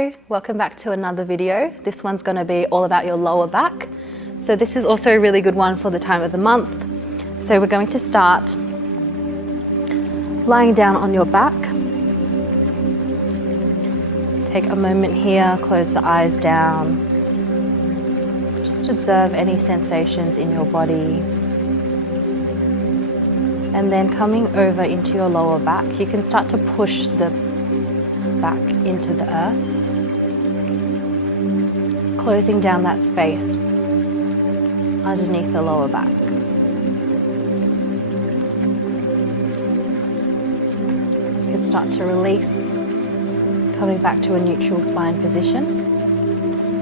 Hello, welcome back to another video. This one's going to be all about your lower back. So this is also a really good one for the time of the month. So we're going to start lying down on your back. Take a moment here, close the eyes down. Just observe any sensations in your body. And then coming over into your lower back, you can start to push the back into the earth, closing down that space underneath the lower back. You can start to release, coming back to a neutral spine position.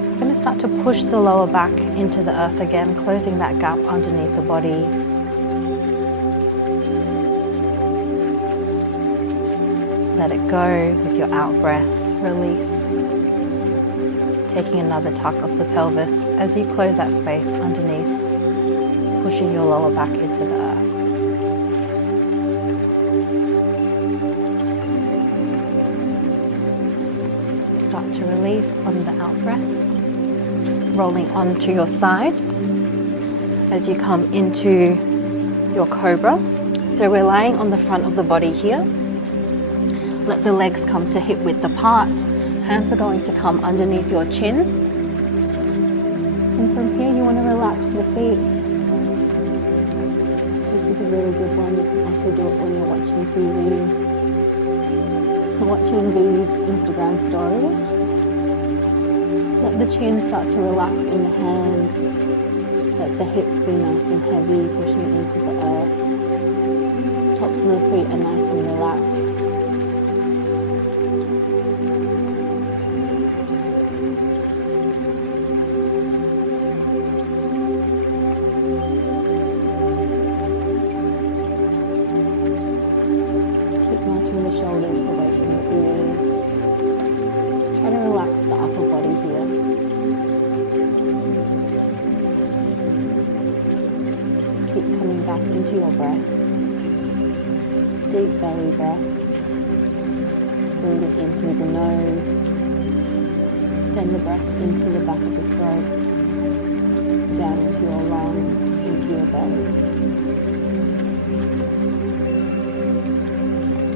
You're going to start to push the lower back into the earth again, closing that gap underneath the body. Let it go with your out breath, release. Taking another tuck of the pelvis as you close that space underneath, pushing your lower back into the earth. Start to release on the out breath, rolling onto your side as you come into your cobra. So we're lying on the front of the body here. Let the legs come to hip width apart. Hands are going to come underneath your chin. And from here you want to relax the feet. This is a really good one. You can also do it when you're watching TV, watching these Instagram stories. Let the chin start to relax in the hands. Let the hips be nice and heavy, pushing into the earth. Tops of the feet are nice and relaxed. Back into your breath. Deep belly breath. Breathing in through the nose. Send the breath into the back of the throat. Down into your lung, into your belly.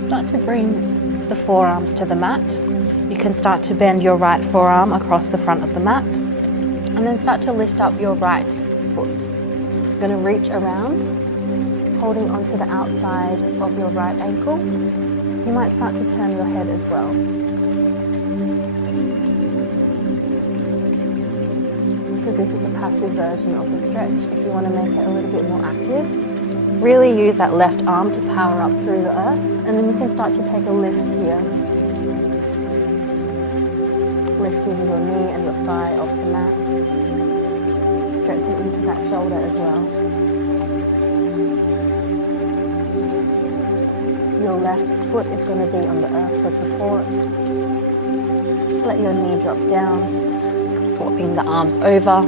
Start to bring the forearms to the mat. You can start to bend your right forearm across the front of the mat. And then start to lift up your right foot. You're going to reach around, holding onto the outside of your right ankle. You might start to turn your head as well. So this is a passive version of the stretch. If you want to make it a little bit more active, really use that left arm to power up through the earth, and then you can start to take a lift here. Lifting your knee and your thigh off the mat. Stretching into that shoulder as well. Your left foot is going to be on the earth for support. Let your knee drop down, swapping the arms over,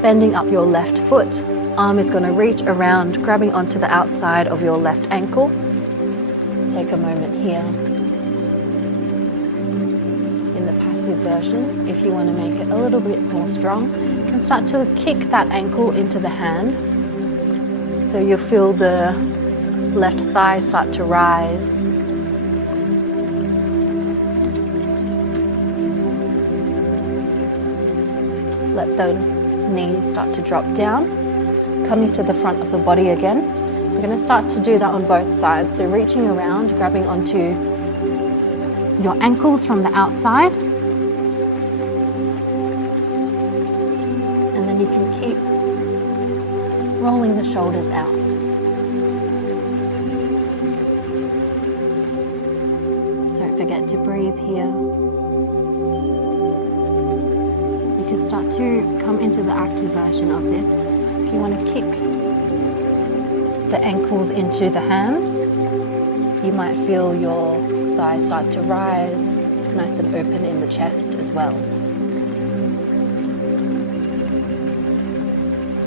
bending up your left foot. Arm is going to reach around, grabbing onto the outside of your left ankle. Take a moment here. In the passive version, if you want to make it a little bit more strong, you can start to kick that ankle into the hand. So you'll feel the left thigh start to rise. Let the knee start to drop down. Coming to the front of the body again. We're going to start to do that on both sides. So reaching around, grabbing onto your ankles from the outside. And then you can keep rolling the shoulders out. Forget to breathe here. You can start to come into the active version of this. If you want to kick the ankles into the hands, you might feel your thighs start to rise, nice and open in the chest as well.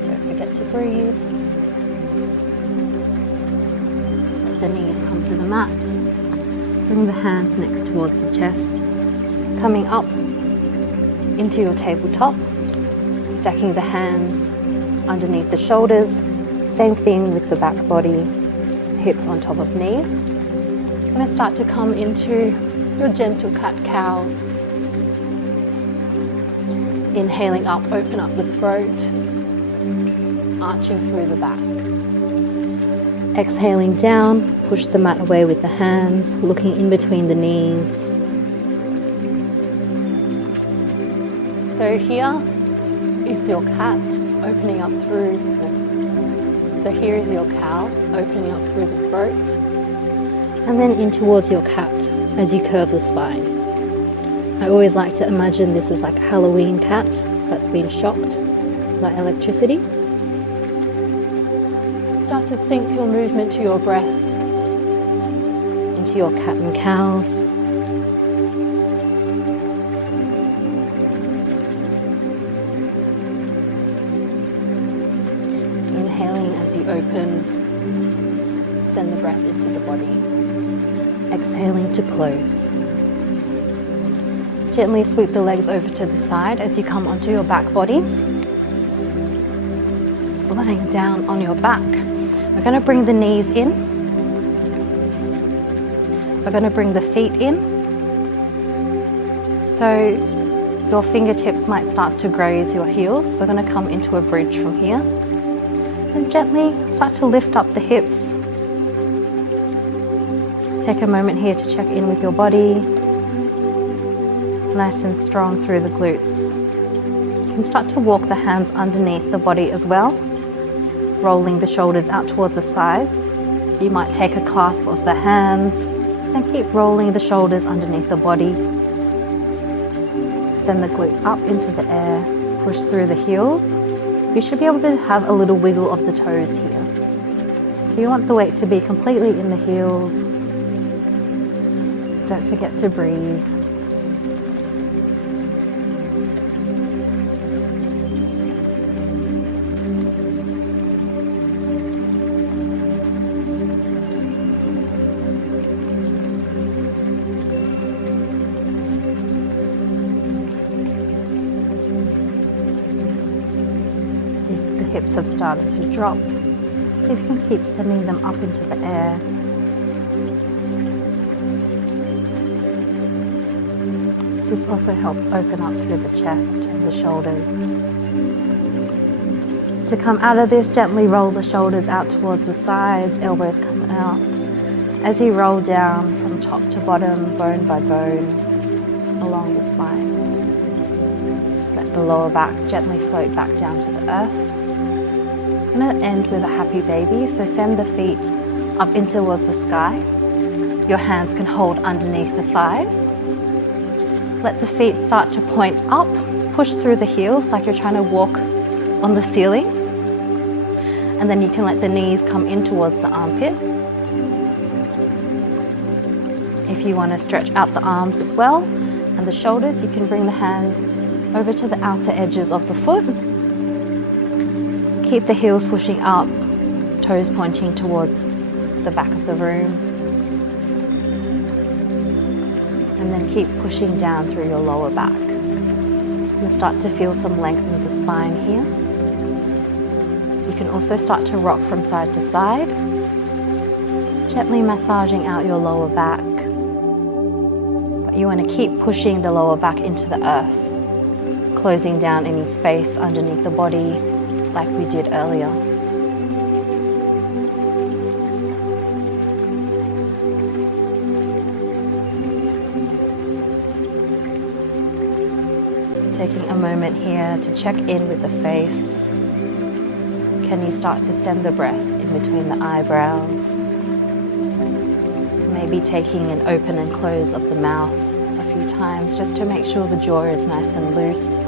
Don't forget to breathe. Let the knees come to the mat. Bring the hands next towards the chest. Coming up into your tabletop, stacking the hands underneath the shoulders. Same thing with the back body, hips on top of knees. I'm going to start to come into your gentle cat-cows. Inhaling up, open up the throat, arching through the back. Exhaling down, push the mat away with the hands, looking in between the knees. So here is your cat opening up through. So here is your cow opening up through the throat. And then in towards your cat as you curve the spine. I always like to imagine this is like a Halloween cat that's been shocked by electricity. Start to sync your movement to your breath into your cat and cows. Inhaling as you open, send the breath into the body. Exhaling to close. Gently sweep the legs over to the side as you come onto your back body. Lying down on your back. We're going to bring the knees in. We're going to bring the feet in. So your fingertips might start to graze your heels. We're going to come into a bridge from here. And gently start to lift up the hips. Take a moment here to check in with your body. Nice and strong through the glutes. You can start to walk the hands underneath the body as well, rolling the shoulders out towards the sides. You might take a clasp of the hands and keep rolling the shoulders underneath the body. Send the glutes up into the air, push through the heels. You should be able to have a little wiggle of the toes here. So you want the weight to be completely in the heels. Don't forget to breathe. Hips have started to drop. See if you can keep sending them up into the air. This also helps open up through the chest and the shoulders. To come out of this, gently roll the shoulders out towards the sides, elbows come out. As you roll down from top to bottom, bone by bone, along the spine. Let the lower back gently float back down to the earth. I'm going to end with a happy baby, so send the feet up in towards the sky. Your hands can hold underneath the thighs. Let the feet start to point up, push through the heels like you're trying to walk on the ceiling. And then you can let the knees come in towards the armpits. If you want to stretch out the arms as well and the shoulders, you can bring the hands over to the outer edges of the foot. Keep the heels pushing up, toes pointing towards the back of the room. And then keep pushing down through your lower back. You'll start to feel some length in the spine here. You can also start to rock from side to side, gently massaging out your lower back. But you want to keep pushing the lower back into the earth, closing down any space underneath the body, like we did earlier. Taking a moment here to check in with the face. Can you start to send the breath in between the eyebrows? Maybe taking an open and close of the mouth a few times just to make sure the jaw is nice and loose.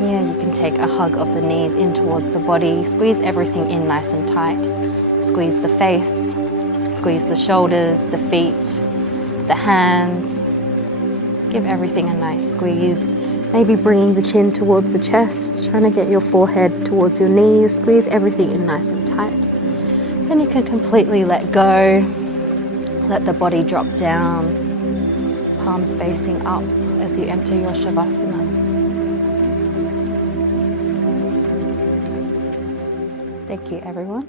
Here you can take a hug of the knees in towards the body, squeeze everything in nice and tight. Squeeze the face, squeeze the shoulders, the feet, the hands. Give everything a nice squeeze. Maybe bringing the chin towards the chest, trying to get your forehead towards your knees, squeeze everything in nice and tight. Then you can completely let go, let the body drop down, palms facing up as you enter your Shavasana. Thank you, everyone.